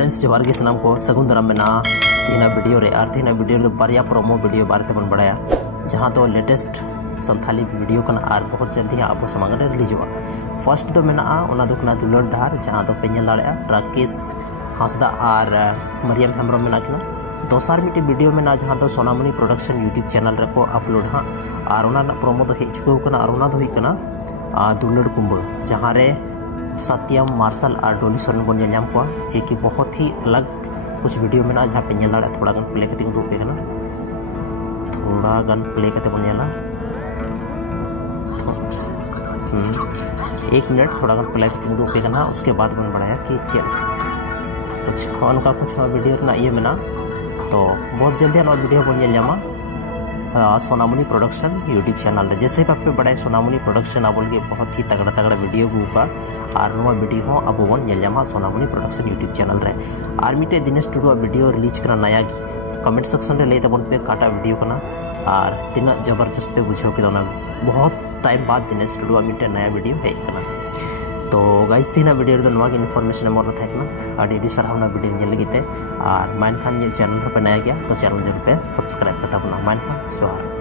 Friends जोहार के सनाम को सगुन दाराम मेना तीना वीडियो रे और तीना वीडियो तो बारिया प्रोमो वीडियो बारे तबन बढ़ाया जहां तो लेटेस्ट संथाली वीडियो कना और बहुत जल्दी आप समांग रे रिलीज हुआ। फर्स्ट तो मेना ओना दो कना दुलर डार जहां तो पेंजल दाड़े राकेश हांसदा और मरियम हेम्ब्रम मेना किना दोसार मिट्टी वीडियो में ना जहां तो सोनामणि प्रोडक्शन यूट्यूब चैनल रे को अपलोड हाँ और ओना प्रोमो तो हेज चुका कना और ओना दो कना दुलर कुंभ जहां रे सत्यम मार्शल और डोली सोरेन बन नाम को जे कि बहुत ही अलग कुछ वीडियो में ना जहाँ पे नल दाड़ा थोड़ा गन प्ले करते को दुपे कना थोड़ा गन प्ले करते बन नेला 1 मिनट थोड़ा गन प्ले करते को दुपे कना उसके बाद बन बढ़ाया कि कुछ उनका कुछ वीडियो ना ये में ना तो बहुत जल्दी ना वीडियो बन नामा सोनामणि प्रोडक्शन यूट्यूब चैनल रे जैसे आप पे बड़ा सोनामणि प्रोडक्शन अब के बहुत ही तगड़ा तगड़ा वीडियो गुका और नवा वीडियो अब बन नेलमा सोनामणि प्रोडक्शन यूट्यूब चैनल रे और मिटे दिनेश टुडू वीडियो रिलीज करना नया की कमेंट सेक्शन रे ले तबन पे काटा वीडियो करना और तीना जबरदस्त पे बुझाव के दोना बहुत टाइम बाद दिनेश टुडू मिटे नया वीडियो है करना तो गाइस तीना वीडियो रे नवा इन्फॉर्मेशन मोर था करना अडी सरहावना वीडियो नेल लगते और माइन खान चैनल पे नया गया तो चैनल जरूर पे सब्सक्राइब करता बना माइन खान जोहार।